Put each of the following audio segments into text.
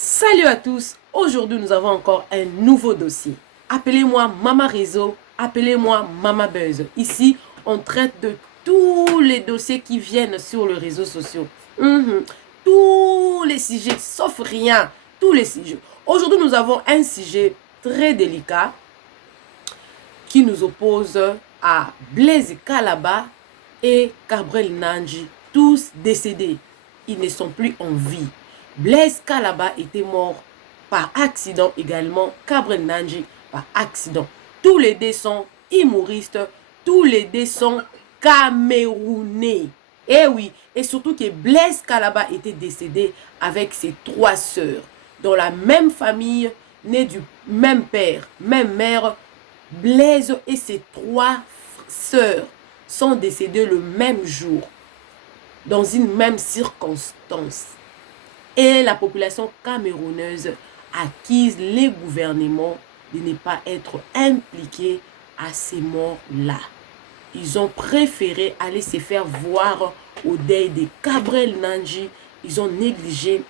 Salut à tous, aujourd'hui nous avons encore un nouveau dossier. Appelez-moi Mama Réseau, appelez-moi Mama Buzz. Ici, on traite de tous les dossiers qui viennent sur les réseaux sociaux. Tous les sujets, sauf rien, tous les sujets. Aujourd'hui, nous avons un sujet très délicat qui nous oppose à Blaise Kalaba et Gabriel Nandji, tous décédés. Ils ne sont plus en vie. Blaise Kalaba était mort par accident également, Gabriel Nandji par accident. Tous les deux sont humoristes, tous les deux sont camerounais. Et oui, et surtout que Blaise Kalaba était décédé avec ses 3 sœurs, dans la même famille, nées du même père, même mère. Blaise et ses 3 sœurs sont décédées le même jour, dans une même circonstance. Et la population camerounaise accuse les gouvernements de ne pas être impliqués à ces morts-là. Ils ont préféré aller se faire voir au deuil de Gabriel Nandji. Ils ont négligé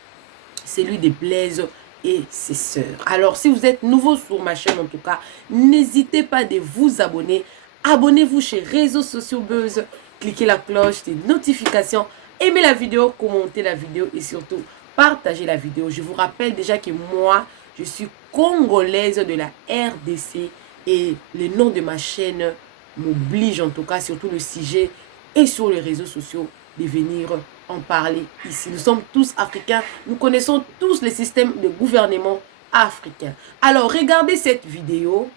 celui de Blaise et ses sœurs. Alors, si vous êtes nouveau sur ma chaîne, en tout cas, n'hésitez pas de vous abonner. Abonnez-vous chez Réseaux Sociaux Buzz. Cliquez la cloche des notifications. Aimez la vidéo, commentez la vidéo et surtout, partagez la vidéo. Je vous rappelle déjà que moi, je suis congolaise de la RDC et le nom de ma chaîne m'oblige en tout cas, surtout le sujet et sur les réseaux sociaux, de venir en parler ici. Nous sommes tous africains, nous connaissons tous les systèmes de gouvernement africains. Alors, regardez cette vidéo.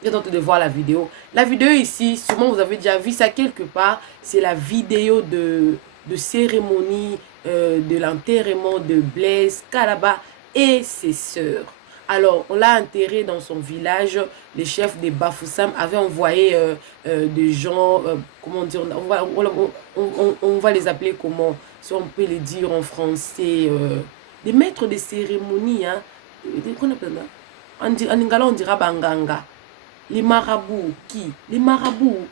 Vous êtes en train de voir la vidéo. La vidéo ici, sûrement vous avez déjà vu ça quelque part. C'est la vidéo de cérémonie de l'enterrement de Blaise Kalaba et ses sœurs. Alors, on l'a enterré dans son village. Les chefs des Bafoussam avaient envoyé des gens, comment dire, on va les appeler comment, si on peut les dire en français, des maîtres de cérémonie. Hein, qu'on appelle ça? En lingala, on dira banganga. Les marabouts, les marabouts,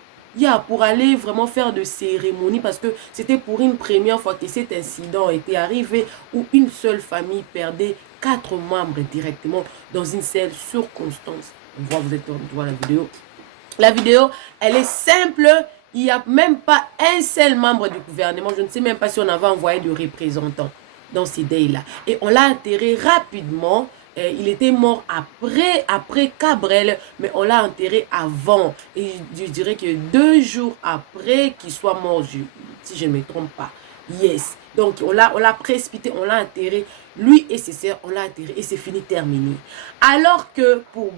pour aller vraiment faire de cérémonie, parce que c'était pour une première fois que cet incident était arrivé où une seule famille perdait 4 membres directement dans une seule circonstance. On voit, vous êtes en train de voir la vidéo. La vidéo, elle est simple. Il n'y a même pas un seul membre du gouvernement. Je ne sais même pas si on avait envoyé de représentants dans ces deuils-là. Et on l'a enterré rapidement. Il était mort après Gabriel, mais on l'a enterré avant. Et je dirais que 2 jours après qu'il soit mort, si je ne me trompe pas. Yes. Donc, on l'a précipité, on l'a enterré. Lui et ses sœurs, on l'a enterré et c'est fini, terminé. Alors que pour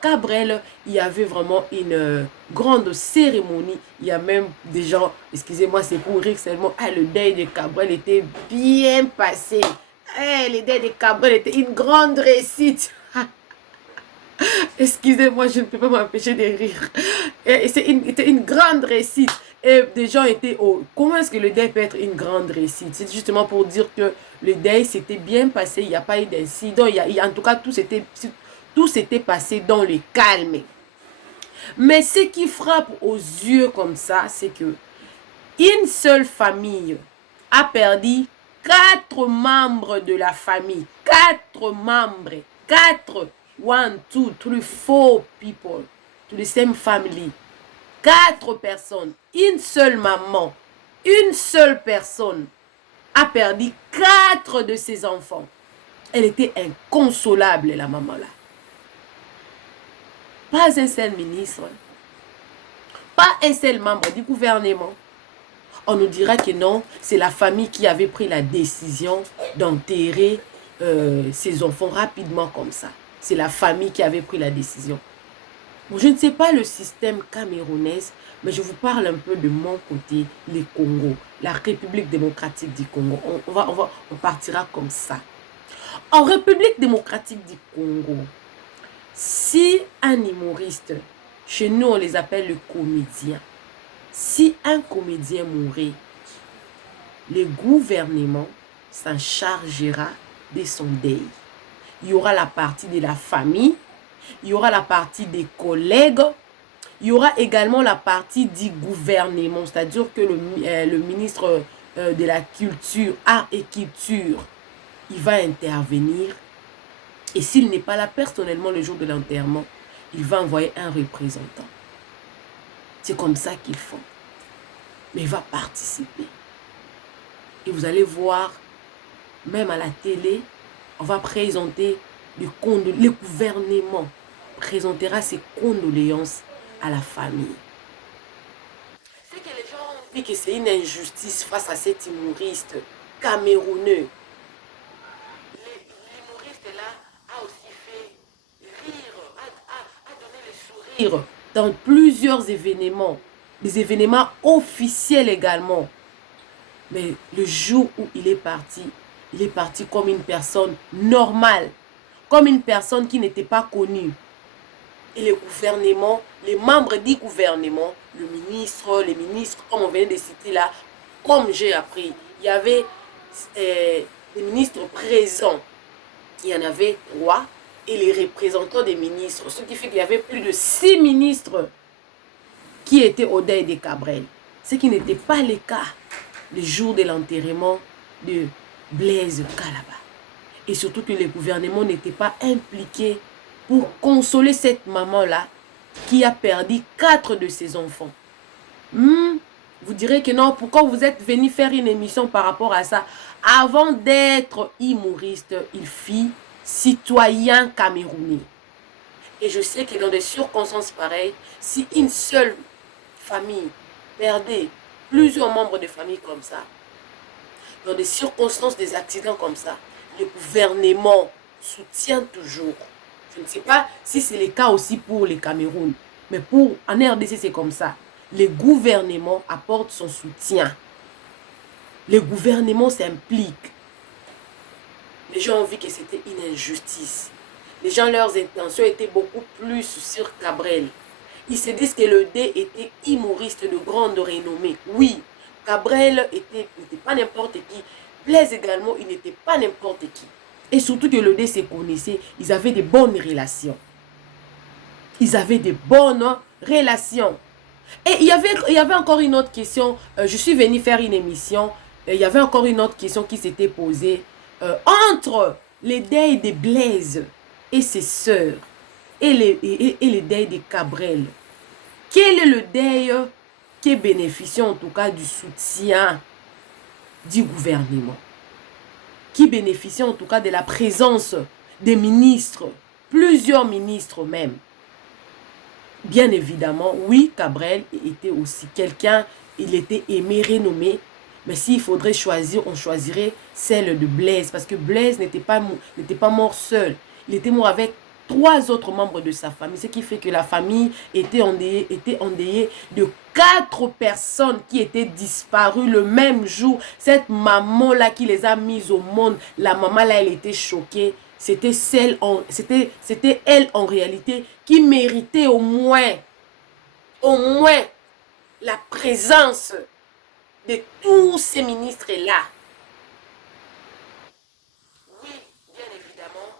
Gabriel, il y avait vraiment une grande cérémonie. Il y a même des gens, excusez-moi, c'est pour rire seulement. Ah, le deuil de Gabriel était bien passé. Hey, les deuils de Gabriel était une grande réussite. Excusez-moi, je ne peux pas m'empêcher de rire. C'était une grande réussite. Et des gens étaient au... Comment est-ce que le deuil peut être une grande réussite? C'est justement pour dire que le deuil s'était bien passé. Il n'y a pas eu d'incident. En tout cas, tout s'était passé dans le calme. Mais ce qui frappe aux yeux comme ça, c'est que une seule famille a perdu 4 membres de la famille. 4 membres. 4. 1, 2, 3, 4 people. To the same family. 4 personnes. Une seule maman. Une seule personne a perdu 4 de ses enfants. Elle était inconsolable, la maman là. Pas un seul ministre. Pas un seul membre du gouvernement. On nous dira que non, c'est la famille qui avait pris la décision d'enterrer ses enfants rapidement comme ça. C'est la famille qui avait pris la décision. Bon, je ne sais pas le système camerounais, mais je vous parle un peu de mon côté, les Congo, la République démocratique du Congo. On partira comme ça. En République démocratique du Congo, si un humoriste, chez nous on les appelle le comédien, si un comédien mourait, le gouvernement s'en chargera de son deuil. Il y aura la partie de la famille, il y aura la partie des collègues, il y aura également la partie du gouvernement, c'est-à-dire que le ministre de la culture, art et culture il va intervenir. Et s'il n'est pas là personnellement le jour de l'enterrement, il va envoyer un représentant. C'est comme ça qu'ils font. Mais il va participer. Et vous allez voir, même à la télé, on va présenter le gouvernement présentera ses condoléances à la famille. C'est que les gens ont dit que c'est une injustice face à cet humoriste camerounais. L'humoriste là a aussi fait rire, a donné le sourire dans plusieurs événements, des événements officiels également. Mais le jour où il est parti comme une personne normale, comme une personne qui n'était pas connue. Et le gouvernement, les membres du gouvernement, les ministres, comme on vient de citer là, comme j'ai appris, il y avait les ministres présents. Il y en avait 3 et les représentants des ministres. Ce qui fait qu'il y avait plus de 6 ministres qui étaient au deuil de Cabrel. Ce qui n'était pas le cas le jour de l'enterrement de Blaise Kalaba. Et surtout que le gouvernement n'était pas impliqué pour consoler cette maman-là qui a perdu 4 de ses enfants. Vous direz que non, pourquoi vous êtes venu faire une émission par rapport à ça? Avant d'être humoriste, il fit citoyen camerounais. Et je sais que dans des circonstances pareilles, si une seule famille perdait plusieurs membres de famille comme ça, dans des circonstances, des accidents comme ça, le gouvernement soutient toujours. Je ne sais pas si c'est le cas aussi pour le Cameroun, mais en RDC, c'est comme ça. Le gouvernement apporte son soutien. Le gouvernement s'implique. Les gens ont vu que c'était une injustice. Les gens, leurs intentions étaient beaucoup plus sur Cabrel. Ils se disent que le D était humoriste de grande renommée. Oui, Cabrel n'était pas n'importe qui. Blaise également, il n'était pas n'importe qui. Et surtout que le D se connaissait, ils avaient de bonnes relations. Ils avaient de bonnes relations. Et il y avait encore une autre question. Je suis venue faire une émission. Il y avait encore une autre question qui s'était posée. Entre les deuils de Blaise et ses sœurs et les deuils de Cabrel, quel est le deuil qui bénéficie en tout cas du soutien du gouvernement? Qui bénéficie en tout cas de la présence des ministres, plusieurs ministres même. Bien évidemment, oui, Cabrel était aussi quelqu'un, il était aimé, renommé, mais s'il faudrait choisir, on choisirait celle de Blaise, parce que Blaise n'était pas mort seul, il était mort avec 3 autres membres de sa famille, ce qui fait que la famille était endeuillée de 4 personnes qui étaient disparues le même jour. Cette maman-là qui les a mises au monde, la maman-là, elle était choquée. C'était elle en réalité qui méritait au moins la présence de tous ces ministres-là. Oui, bien évidemment,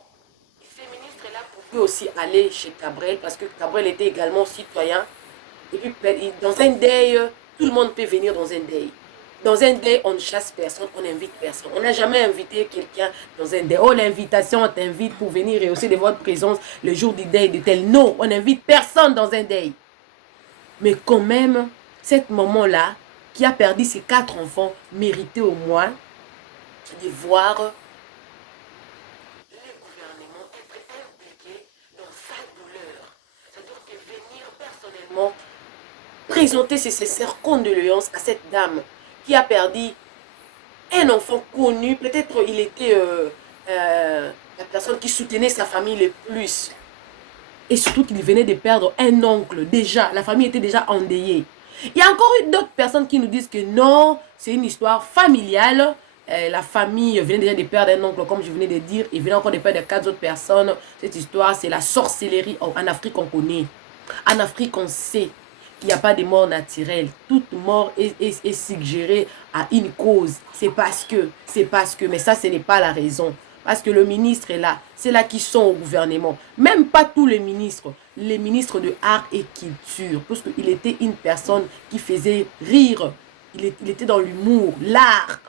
ces ministres-là pouvaient aussi aller chez Cabrel parce que Cabrel était également citoyen. Et puis, dans un deuil, tout le monde peut venir dans un deuil. Dans un deuil, on ne chasse personne, on n'invite personne. On n'a jamais invité quelqu'un dans un deuil. Oh, l'invitation, on t'invite pour venir et aussi de votre présence le jour du deuil de tel. Non, on n'invite personne dans un deuil. Mais quand même, cette maman-là, qui a perdu ses 4 enfants, méritait au moins de voir le gouvernement être impliqué dans sa douleur. C'est-à-dire que venir personnellement présenter ses sincères condoléances à cette dame qui a perdu un enfant connu. Peut-être il était la personne qui soutenait sa famille le plus. Et surtout qu'il venait de perdre un oncle. Déjà, la famille était déjà endeuillée. Il y a encore d'autres personnes qui nous disent que non, c'est une histoire familiale. La famille vient déjà de perdre un oncle, comme je venais de dire. Il venait encore de perdre 4 autres personnes. Cette histoire, c'est la sorcellerie. En Afrique, on connaît. En Afrique, on sait qu'il n'y a pas de mort naturelle. Toute mort est suggérée à une cause. C'est parce que. Mais ça, ce n'est pas la raison. Parce que le ministre est là. C'est là qu'ils sont au gouvernement. Même pas tous les ministres de art et culture. Parce qu'il était une personne qui faisait rire. Il était dans l'humour, l'art.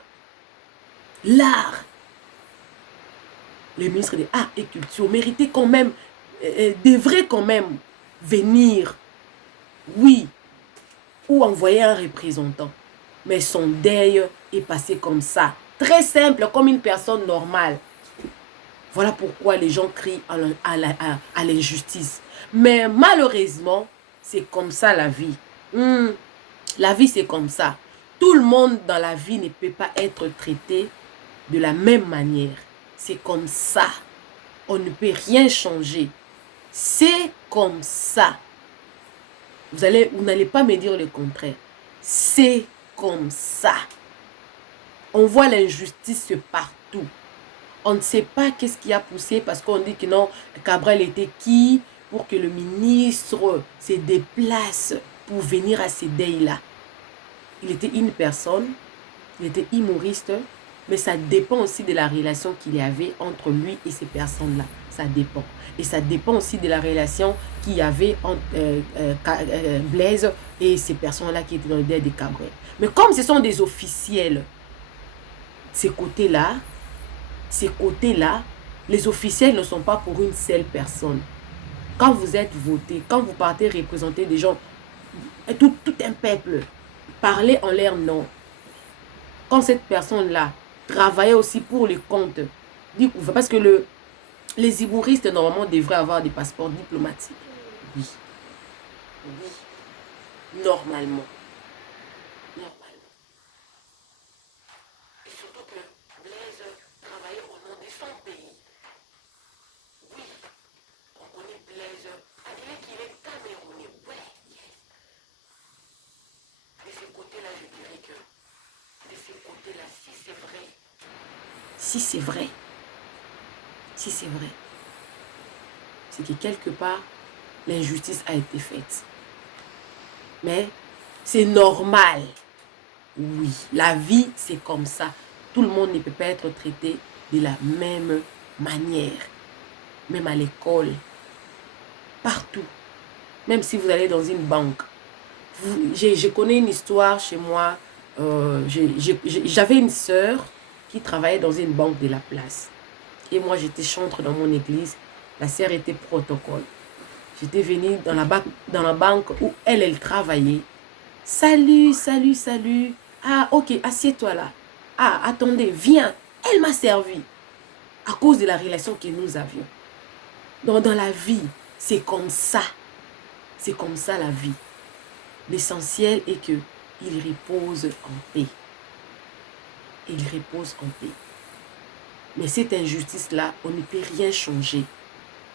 L'art. le ministre des Arts et Culture méritait quand même, devrait quand même venir, oui, ou envoyer un représentant. Mais son deuil est passé comme ça. Très simple, comme une personne normale. Voilà pourquoi les gens crient à l'injustice. Mais malheureusement, c'est comme ça la vie. La vie, c'est comme ça. Tout le monde dans la vie ne peut pas être traité de la même manière. C'est comme ça. On ne peut rien changer. C'est comme ça. Vous n'allez pas me dire le contraire. C'est comme ça. On voit l'injustice partout. On ne sait pas qu'est-ce qui a poussé parce qu'on dit que non, Cabral était qui pour que le ministre se déplace pour venir à ces deuils-là. Il était une personne, il était humoriste, mais ça dépend aussi de la relation qu'il y avait entre lui et ces personnes-là. Ça dépend. Et ça dépend aussi de la relation qu'il y avait entre Blaise et ces personnes-là qui étaient dans le deuil de Cabral. Mais comme ce sont des officiels, ces côtés-là, les officiels ne sont pas pour une seule personne. Quand vous êtes voté, quand vous partez représenter des gens, tout un peuple, parlez en leur nom. Quand cette personne-là travaillait aussi pour les comptes, parce que les humoristes, normalement, devraient avoir des passeports diplomatiques. Oui. Oui. Normalement. Et surtout que Blaise travaillait au nom de son pays. Oui. On connaît Blaise. On dirait qu'il est camerounais. Ouais. De ce côté-là, je dirais que de ce côté-là, si c'est vrai, c'est que quelque part, l'injustice a été faite. Mais c'est normal. Oui, la vie, c'est comme ça. Tout le monde ne peut pas être traité de la même manière. Même à l'école. Partout. Même si vous allez dans une banque. Je connais une histoire chez moi. J'avais une sœur qui travaillait dans une banque de la place. Et moi, j'étais chantre dans mon église. La sœur était protocole. J'étais venue dans la banque où elle travaillait. Salut, salut, salut. Ah, ok, assieds-toi là. Ah, attendez, viens. Elle m'a servi. À cause de la relation que nous avions. Donc, dans la vie, c'est comme ça. C'est comme ça la vie. L'essentiel est que il repose en paix. Il repose en paix. Mais cette injustice-là, on ne peut rien changer.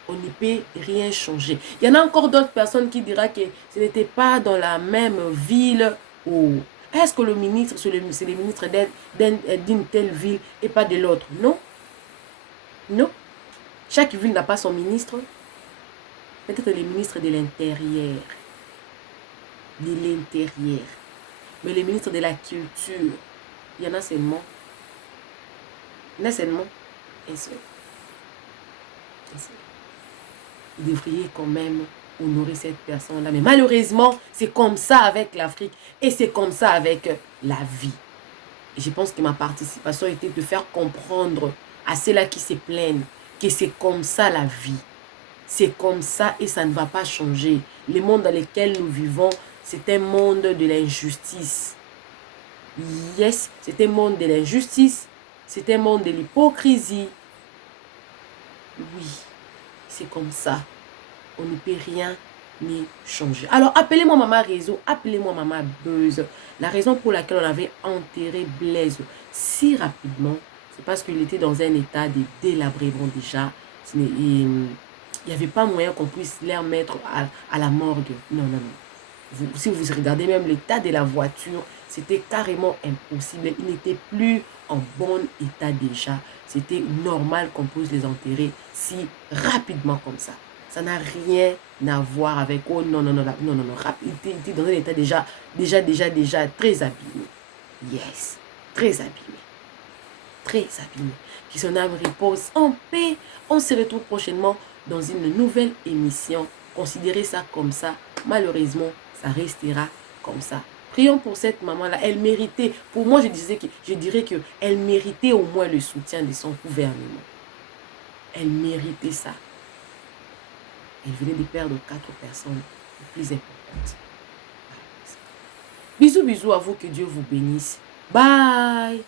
On ne peut rien changer. Il y en a encore d'autres personnes qui diront que ce n'était pas dans la même ville où... Est-ce que le ministre, c'est le ministre d'une telle ville et pas de l'autre? Non. Non. Chaque ville n'a pas son ministre. Peut-être le ministre de l'Intérieur. De l'Intérieur. Mais le ministre de la Culture, il y en a seulement. Il y en a seulement un seul. Un seul. Vous devriez quand même honorer cette personne-là. Mais malheureusement, c'est comme ça avec l'Afrique et c'est comme ça avec la vie. Et je pense que ma participation était de faire comprendre à ceux-là qui se plaignent que c'est comme ça la vie. C'est comme ça et ça ne va pas changer. Le monde dans lequel nous vivons, c'est un monde de l'injustice. Yes, c'est un monde de l'injustice. C'est un monde de l'hypocrisie. Oui. C'est comme ça. On ne peut rien ni changer. Alors, appelez-moi Maman Réseau, appelez-moi Maman Beuse. La raison pour laquelle on avait enterré Blaise si rapidement, c'est parce qu'il était dans un état de délabrement déjà. Il n'y avait pas moyen qu'on puisse les mettre à la morgue. Non, non, non. Si vous regardez même l'état de la voiture, c'était carrément impossible. Il n'était plus en bon état déjà. C'était normal qu'on puisse les enterrer si rapidement comme ça. Ça n'a rien à voir avec... Oh non, non, non, non, non, non. Il était dans un état déjà très abîmé. Yes, très abîmé. Très abîmé. Que son âme repose en paix. On se retrouve prochainement dans une nouvelle émission. Considérez ça comme ça. Malheureusement, ça restera comme ça. Prions pour cette maman-là. Elle méritait, pour moi, je dirais qu'elle méritait au moins le soutien de son gouvernement. Elle méritait ça. Elle venait de perdre 4 personnes les plus importantes. Bisous, bisous à vous, que Dieu vous bénisse. Bye!